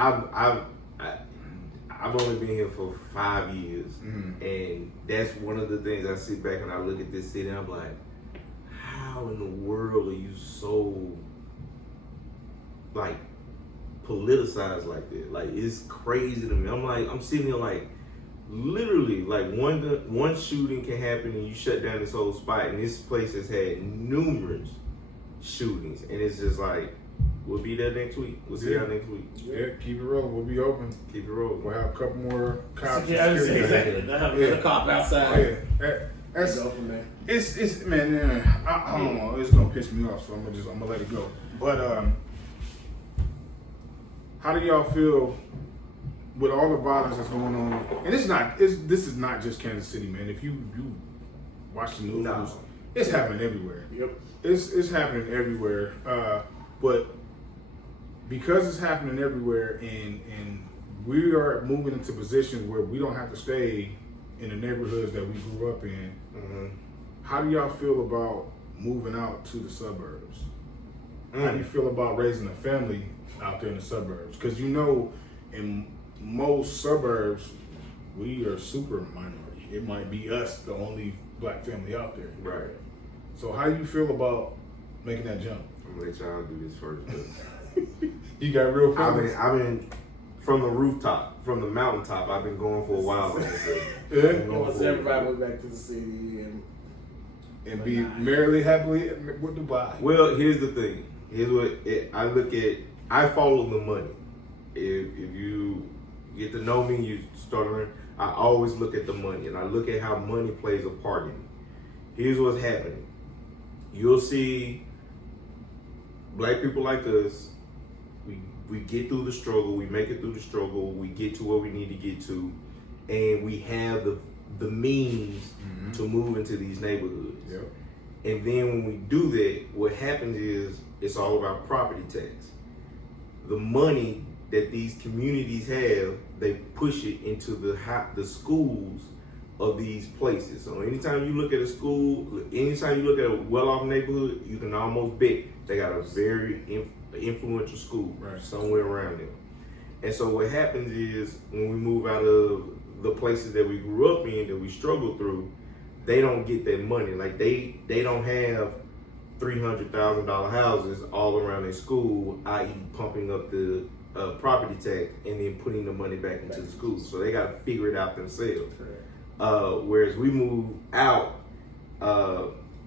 I've only been here for 5 years, and that's one of the things I sit back and I look at this city and I'm like, how in the world are you so like politicized like that? Like, it's crazy to me. I'm sitting here like, literally, like one shooting can happen and you shut down this whole spot, and this place has had numerous shootings, and it's just like, we'll be there next week. We'll see y'all next week. Yeah, keep it rolling. We'll be open. Keep it rolling. We'll have a couple more cops. Yeah, exactly. They'll have another cop outside. That's go from there. It's man. I don't know. It's gonna piss me off, so I'm gonna let it go. But how do y'all feel with all the violence that's going on? And this is not just Kansas City, man. If you watch the news, it's happening everywhere. Yep. It's happening everywhere. But because it's happening everywhere, and we are moving into positions where we don't have to stay in the neighborhoods that we grew up in, how do y'all feel about moving out to the suburbs? How do you feel about raising a family out there in the suburbs? Because in most suburbs, we are super minority. It might be us, the only black family out there. Right. So how do you feel about making that jump? I'm gonna let y'all do this first. You got real feelings? I've been from the rooftop, from the mountaintop. I've been going for a while. Like I said. Once everybody went back to the city and be merrily, happily with Dubai. Well, here's the thing. Here's what I look at. I follow the money. If you get to know me, you start to learn. I always look at the money, and I look at how money plays a part in it. Here's what's happening. You'll see black people like us. We get through the struggle. We make it through the struggle. We get to where we need to get to, and we have the means to move into these neighborhoods. Yep. And then when we do that, what happens is it's all about property tax. The money that these communities have, they push it into the schools of these places. So anytime you look at a school, anytime you look at a well-off neighborhood, you can almost bet they got a very influential school somewhere around there. And so what happens is when we move out of the places that we grew up in, that we struggled through, they don't get that money. Like they don't have $300,000 houses all around their school, i.e. pumping up the property tax and then putting the money back into the schools. So they got to figure it out themselves. Whereas we move out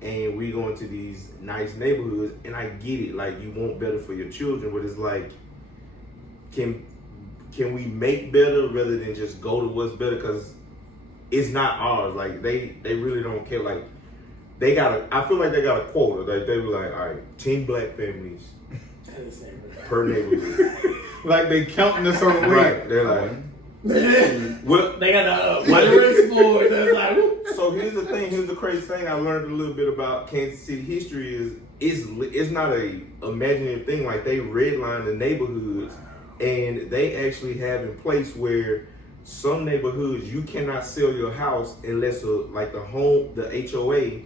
and we go into these nice neighborhoods, and I get it, like you want better for your children, but it's like, can we make better rather than just go to what's better? Because it's not ours. Like they really don't care. Like I feel like they got a quota. Like they were like, all right, 10 black families per neighborhood. Like they counting us on the way. Right. They're like, well, they got the risk board. They're like, so here's the thing. Here's the crazy thing. I learned a little bit about Kansas City history. It's not a imaginative thing. Like they redline the neighborhoods, and they actually have in place where some neighborhoods you cannot sell your house unless the HOA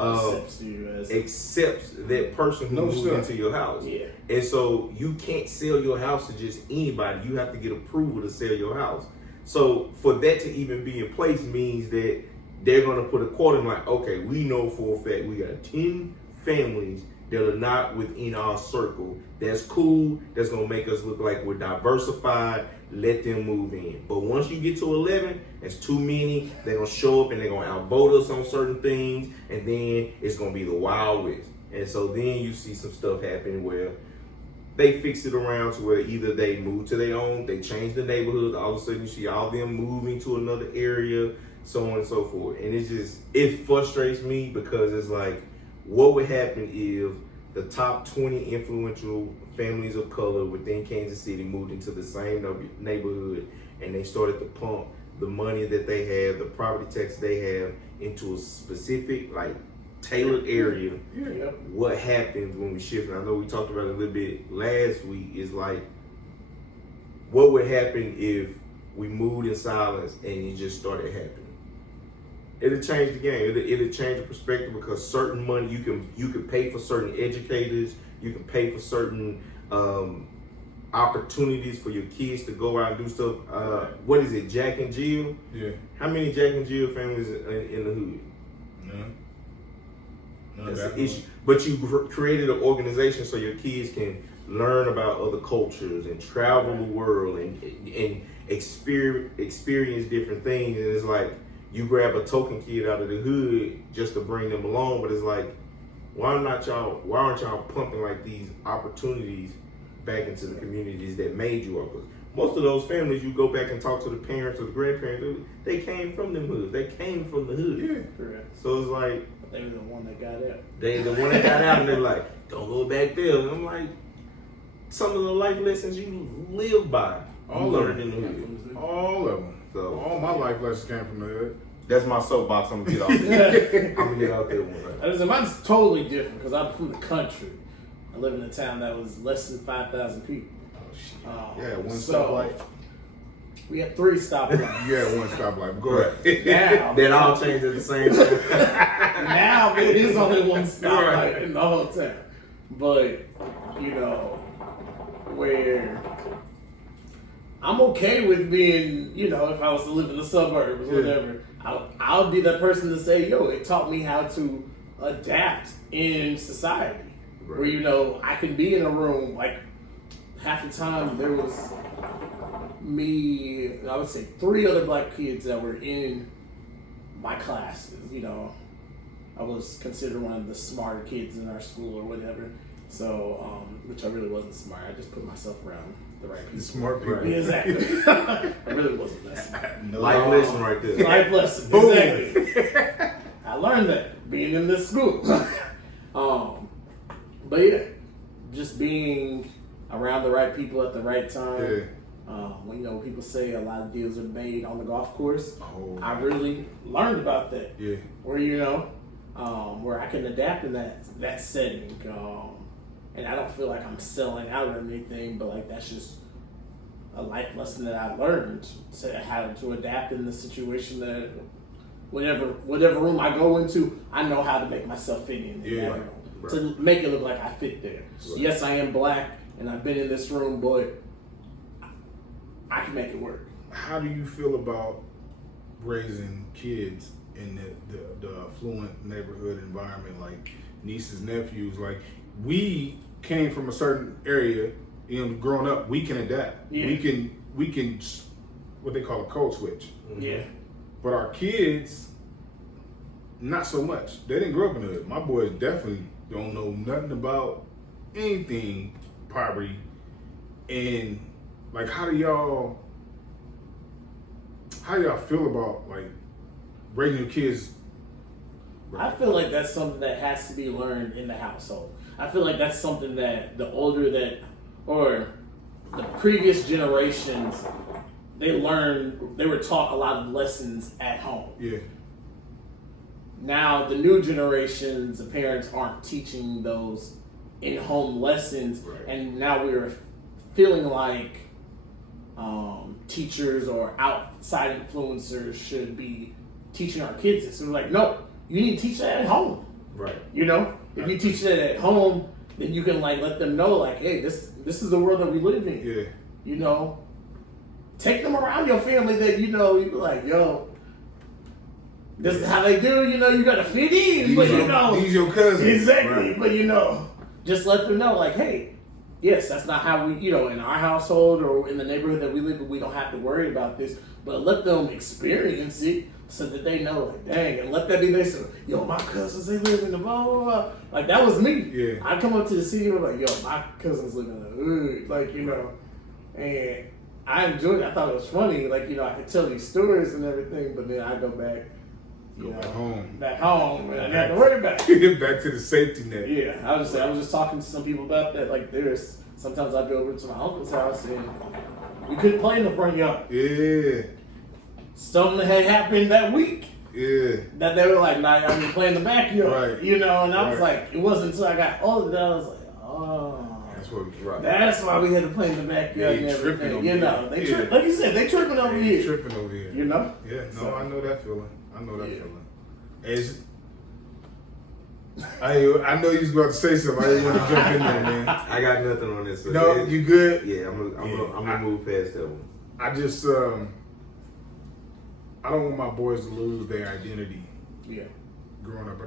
accepts that person who moved into your house. Yeah. And so you can't sell your house to just anybody. You have to get approval to sell your house. So for that to even be in place means that they're going to put a quota in, like, okay, we know for a fact we got 10 families that are not within our circle. That's cool. That's going to make us look like we're diversified. Let them move in. But once you get to 11, it's too many. They're going to show up and they're going to outvote us on certain things. And then it's going to be the Wild West. And so then you see some stuff happening where they fix it around to where either they move to their own, they change the neighborhood. All of a sudden you see all of them moving to another area, so on and so forth. And it frustrates me because it's like, what would happen if the top 20 influential families of color within Kansas City moved into the same neighborhood and they started to pump the money that they have, the property tax they have, into a specific, like, tailored area? What happens when we shift? And I know we talked about it a little bit last week. Is like, what would happen if we moved in silence and it just started happening? It'll change the game. It'll change the perspective, because certain money you can pay for certain educators, you can pay for certain opportunities for your kids to go out and do stuff. What is it, Jack and Jill? Yeah. How many Jack and Jill families in the hood? No, that's an issue. But you created an organization so your kids can learn about other cultures and travel the world and experience different things. And it's like you grab a token kid out of the hood just to bring them along, but it's like, why aren't y'all pumping like these opportunities back into the communities that made you up? Most of those families, you go back and talk to the parents or the grandparents, they came from them hoods. They came from the hood. Yeah, correct. So it's like they were the one that got out. They the one that got out, and they're like, don't go back there. And I'm like, some of the life lessons you live by, all learned in the hood. All of them. So all my life lessons came from the hood. That's my soapbox. I'm gonna get off there. I'm gonna get out there one day. Listen, mine's totally different because I'm from the country. I live in a town that was less than 5,000 people. Yeah, one so stoplight. We had 3 stoplights. Yeah, one stoplight. Go ahead. Now, that all changed at the same time. Now it is only one stoplight in the whole town. But, you know, where I'm okay with being, you know, if I was to live in the suburbs or whatever, I'll be that person to say, yo, it taught me how to adapt in society. Right. Where, you know, I can be in a room, like, half the time there was me, I would say 3 other black kids that were in my classes. You know, I was considered one of the smarter kids in our school or whatever. So, which I really wasn't smart. I just put myself around the right people. Smart people. Right. Yeah, exactly. I really wasn't that smart. No. Life lesson right there. Life lesson. Boom. Exactly. I learned that being in this school. But yeah, just being around the right people at the right time. Yeah. When, you know, people say a lot of deals are made on the golf course, I man. really learned about that. Yeah. Where, you know, where I can adapt in that setting. And I don't feel like I'm selling out or anything, but like that's just a life lesson that I learned, how to adapt in the situation that whatever room I go into, I know how to make myself fit in that room. Right. To make it look like I fit there. Right. Yes, I am black and I've been in this room, but I can make it work. How do you feel about raising kids in the affluent neighborhood environment, like nieces, nephews? Like, we came from a certain area, you know, growing up, we can adapt. Yeah. We can what they call a code switch. Mm-hmm. Yeah. But our kids, not so much. They didn't grow up in the hood. My boys definitely don't know nothing about anything poverty. And like, how do y'all feel about like raising your kids? I feel like that's something that has to be learned in the household. I feel like that's something that the previous generations, they were taught a lot of lessons at home. Yeah. Now the new generations, the parents aren't teaching those in-home lessons, right. And now we're feeling like teachers or outside influencers should be teaching our kids this. So we're like, no, you need to teach that at home. Right. You know, if you teach that at home, then you can like let them know, like, hey, this is the world that we live in. Yeah. You know, take them around your family that you know, you be like, yo, this is how they do. You know, you gotta fit in, but you know, these your cousins. Exactly, right. But you know, just let them know, like, hey, yes, that's not how we, you know, in our household or in the neighborhood that we live in, we don't have to worry about this. But let them experience it so that they know, like, dang, and let that be their story. Yo, my cousins, they live in the blah, blah, blah. Like, that was me. Yeah. I come up to the city and I'm like, yo, my cousins live in the hood. Like, you know, and I enjoyed it. I thought it was funny. Like, you know, I could tell these stories and everything, but then I go back. Back home, and I didn't have to worry about it. Back to the safety net. Yeah, I was just talking to some people about that. Like, sometimes I go over to my uncle's house and we couldn't play in the front yard. Yeah. Something had happened that week. Yeah. That they were like, nah, y'all can play in the backyard. Right. You know, and I was like, it wasn't until I got older that I was like, oh. That's why we had to play in the backyard and everything. You know, like you said, they tripping over here. Tripping over here. You know? Yeah, no, I know that feeling. I know you was about to say something. I didn't want to jump in there, man. I got nothing on this. So No, yeah, you good? Yeah, I'm gonna move past that one. I just I don't want my boys to lose their identity Yeah. growing up.